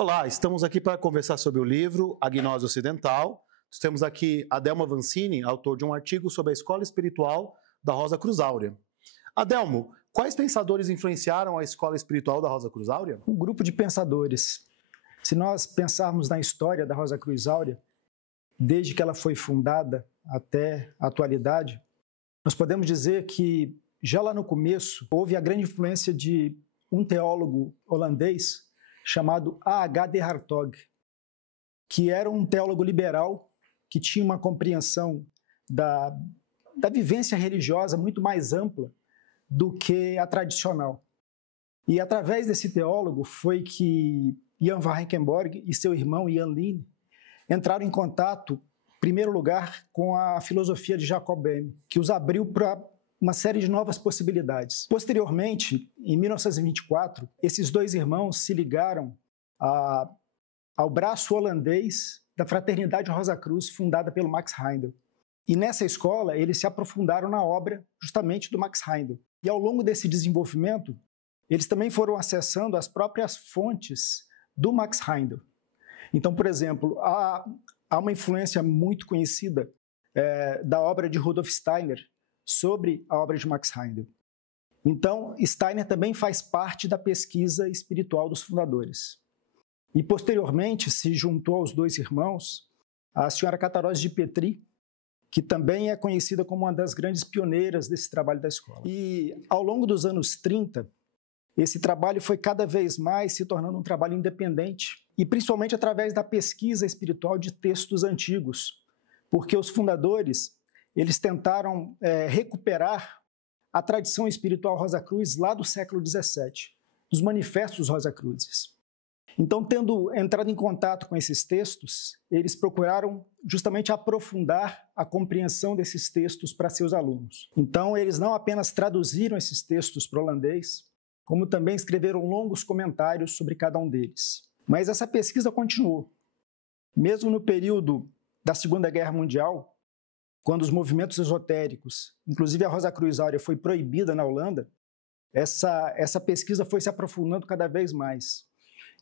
Olá, estamos aqui para conversar sobre o livro A Gnose Ocidental. Temos aqui Adelmo Avancini, autor de um artigo sobre a escola espiritual da Rosa Cruz Áurea. Adelmo, quais pensadores influenciaram a escola espiritual da Rosa Cruz Áurea? Um grupo de pensadores. Se nós pensarmos na história da Rosa Cruz Áurea, desde que ela foi fundada até a atualidade, nós podemos dizer que já lá no começo houve a grande influência de um teólogo holandês chamado A.H. de Hartog, que era um teólogo liberal que tinha uma compreensão da vivência religiosa muito mais ampla do que a tradicional. E através desse teólogo foi que Jan van Reichenborgh e seu irmão Jan Lien entraram em contato, em primeiro lugar, com a filosofia de Jacob Boehme, que os abriu para uma série de novas possibilidades. Posteriormente, em 1924, esses dois irmãos se ligaram ao braço holandês da Fraternidade Rosa Cruz, fundada pelo Max Heindel. E nessa escola, eles se aprofundaram na obra justamente do Max Heindel. E ao longo desse desenvolvimento, eles também foram acessando as próprias fontes do Max Heindel. Então, por exemplo, há uma influência muito conhecida da obra de Rudolf Steiner sobre a obra de Max Heindel. Então, Steiner também faz parte da pesquisa espiritual dos fundadores. E, posteriormente, se juntou aos dois irmãos a senhora Catarose de Petri, que também é conhecida como uma das grandes pioneiras desse trabalho da escola. E, ao longo dos anos 30, esse trabalho foi cada vez mais se tornando um trabalho independente, e principalmente através da pesquisa espiritual de textos antigos, porque os fundadores eles tentaram recuperar a tradição espiritual Rosa Cruz lá do século XVII, dos manifestos Rosa Cruzes. Então, tendo entrado em contato com esses textos, eles procuraram justamente aprofundar a compreensão desses textos para seus alunos. Então, eles não apenas traduziram esses textos para o holandês, como também escreveram longos comentários sobre cada um deles. Mas essa pesquisa continuou. Mesmo no período da Segunda Guerra Mundial, quando os movimentos esotéricos, inclusive a Rosa Cruz Áurea, foi proibida na Holanda, essa pesquisa foi se aprofundando cada vez mais.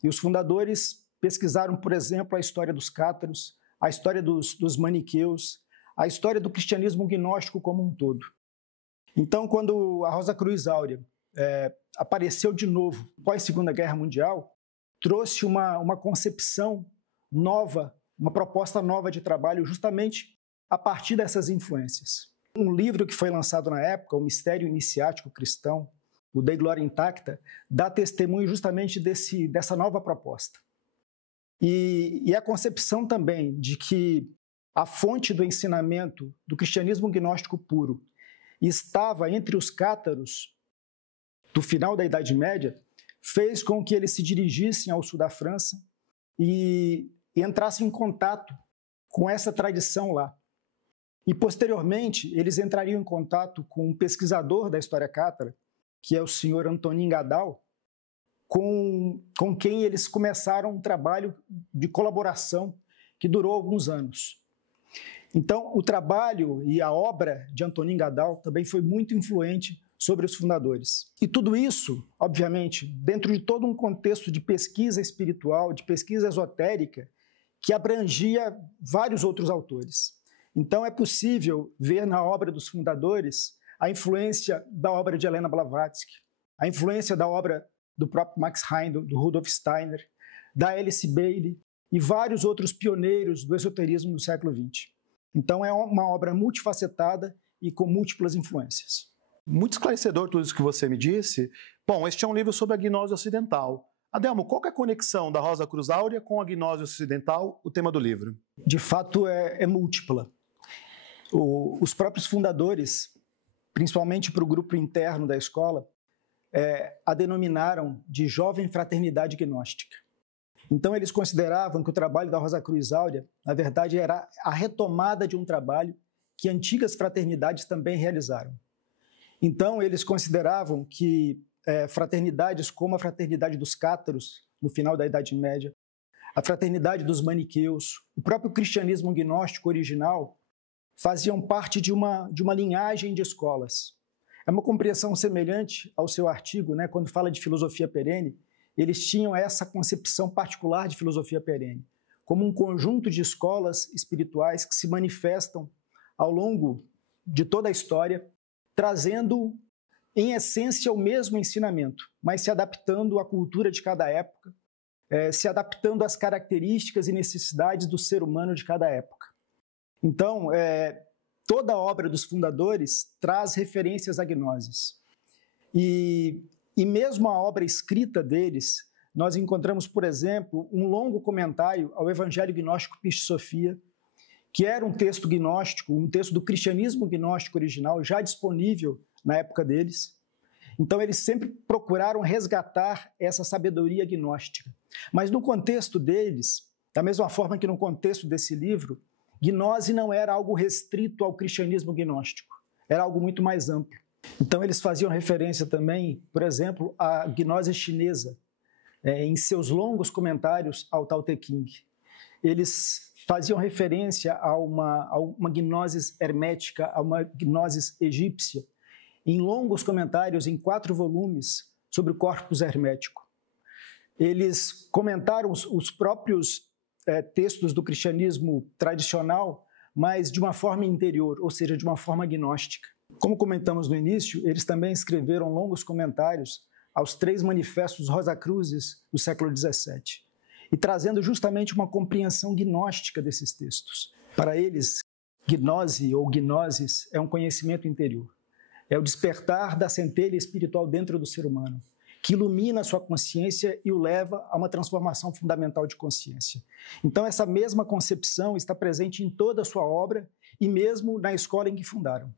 E os fundadores pesquisaram, por exemplo, a história dos cátaros, a história dos maniqueus, a história do cristianismo gnóstico como um todo. Então, quando a Rosa Cruz Áurea apareceu de novo pós-Segunda Guerra Mundial, trouxe uma concepção nova, uma proposta nova de trabalho justamente a partir dessas influências. Um livro que foi lançado na época, O Mistério Iniciático Cristão, o De Gloria Intacta, dá testemunho justamente dessa nova proposta. E a concepção também de que a fonte do ensinamento do cristianismo gnóstico puro estava entre os cátaros do final da Idade Média, fez com que eles se dirigissem ao sul da França e entrassem em contato com essa tradição lá. E, posteriormente, eles entrariam em contato com um pesquisador da história cátara, que é o senhor Antonin Gadal, com quem eles começaram um trabalho de colaboração que durou alguns anos. Então, o trabalho e a obra de Antonin Gadal também foi muito influente sobre os fundadores. E tudo isso, obviamente, dentro de todo um contexto de pesquisa espiritual, de pesquisa esotérica, que abrangia vários outros autores. Então é possível ver na obra dos fundadores a influência da obra de Helena Blavatsky, a influência da obra do próprio Max Heindel, do Rudolf Steiner, da Alice Bailey e vários outros pioneiros do esoterismo do século XX. Então é uma obra multifacetada e com múltiplas influências. Muito esclarecedor tudo isso que você me disse. Bom, este é um livro sobre a gnose ocidental. Adelmo, qual que é a conexão da Rosa Cruz Áurea com a gnose ocidental, o tema do livro? De fato, é múltipla. Os próprios fundadores, principalmente para o grupo interno da escola, a denominaram de Jovem Fraternidade Gnóstica. Então, eles consideravam que o trabalho da Rosa Cruz Áurea, na verdade, era a retomada de um trabalho que antigas fraternidades também realizaram. Então, eles consideravam que fraternidades como a Fraternidade dos Cátaros, no final da Idade Média, a Fraternidade dos Maniqueus, o próprio cristianismo gnóstico original, faziam parte de uma linhagem de escolas. É uma compreensão semelhante ao seu artigo, né, quando fala de filosofia perene, eles tinham essa concepção particular de filosofia perene, como um conjunto de escolas espirituais que se manifestam ao longo de toda a história, trazendo, em essência, o mesmo ensinamento, mas se adaptando à cultura de cada época, se adaptando às características e necessidades do ser humano de cada época. Então, toda a obra dos fundadores traz referências à gnoses. E mesmo a obra escrita deles, nós encontramos, por exemplo, um longo comentário ao Evangelho Gnóstico Pistis Sophia, que era um texto gnóstico, um texto do cristianismo gnóstico original, já disponível na época deles. Então, eles sempre procuraram resgatar essa sabedoria gnóstica. Mas no contexto deles, da mesma forma que no contexto desse livro, gnose não era algo restrito ao cristianismo gnóstico, era algo muito mais amplo. Então, eles faziam referência também, por exemplo, à gnose chinesa, em seus longos comentários ao Tao Te Ching. Eles faziam referência a uma gnose hermética, a uma gnose egípcia, em longos comentários, em 4 volumes, sobre o corpus hermético. Eles comentaram os próprios textos do cristianismo tradicional, mas de uma forma interior, ou seja, de uma forma gnóstica. Como comentamos no início, eles também escreveram longos comentários aos 3 manifestos Rosacruzes do século XVII, e trazendo justamente uma compreensão gnóstica desses textos. Para eles, gnose ou gnosis é um conhecimento interior. É o despertar da centelha espiritual dentro do ser humano, que ilumina a sua consciência e o leva a uma transformação fundamental de consciência. Então, essa mesma concepção está presente em toda a sua obra e mesmo na escola em que fundaram.